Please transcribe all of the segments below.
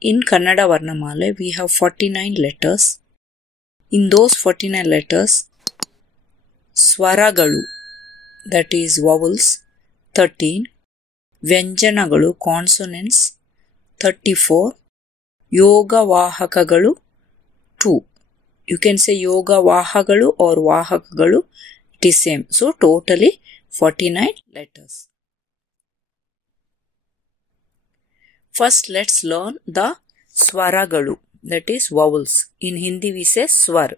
In Kannada Varnamala, we have 49 letters. In those 49 letters, Swaragalu, that is vowels, 13. Vyanjanagalu, consonants, 34. Yoga Vahakagalu, 2. You can say Yoga Vahagalu or Vahakagalu, it is same. So totally 49 letters. First let's learn the Swaragalu, that is vowels. In Hindi we say Swar.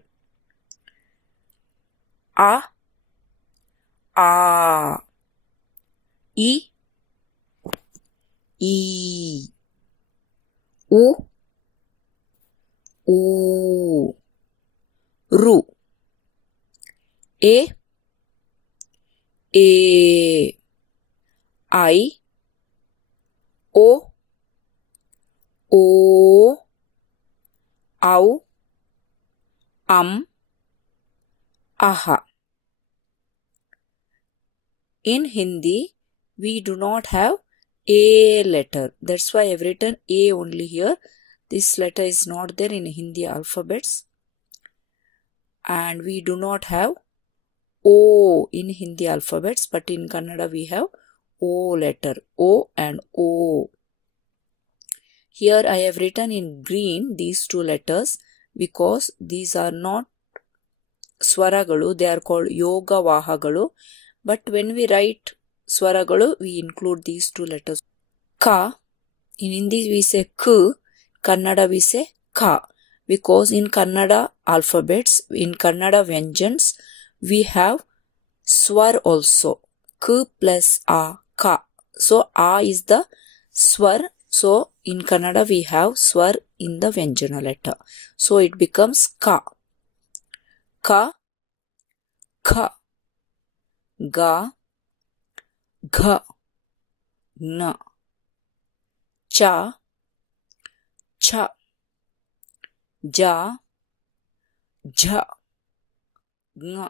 A, I, U, Ru, I, O, Au, Aha. In Hindi, we do not have A letter. That's why I've written A only here. This letter is not there in Hindi alphabets. And we do not have O in Hindi alphabets, but in Kannada we have O letter, O and O. Here I have written in green these two letters because these are not Swaragalu, they are called Yoga Vahagalu. But when we write Swaragalu, we include these two letters. Ka, in Hindi we say K, Kannada we say Ka. Because in Kannada alphabets, in Kannada Vyanjans, we have Swar also. K plus A, Ka. So A is the Swar. So in Kannada we have Swar in the Vyanjana letter. So it becomes Ka. Ka, Kha, Ga, Gha, Na, Cha, Cha, Ja, Jha, Nga,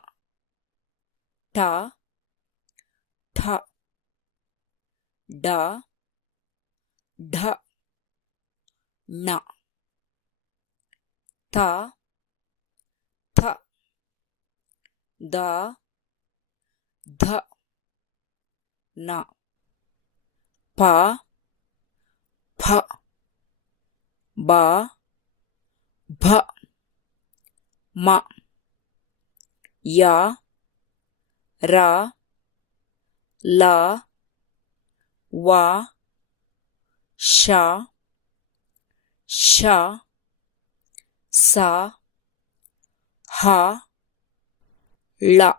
Ta, Tha, Da, Dha, Na, Ta, Tha, Da, Dha, Na, Pa, Pha, Ba, Bha, Ma, Ya, Ra, La, Va, Sha, Sha, Sa, Ha, La.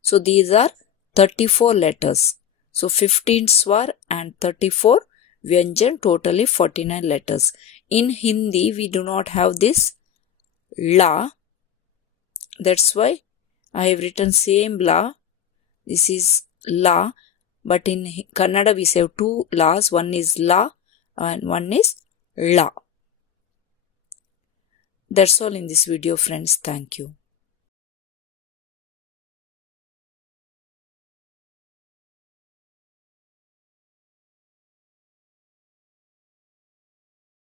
So these are 34 letters. So 15 Swar and 34 Vyanjan, totally 49 letters. In Hindi we do not have this La. That's why I have written same La. This is La. But in Kannada we say two La's. One is La and one is La. That's all in this video, friends. Thank you.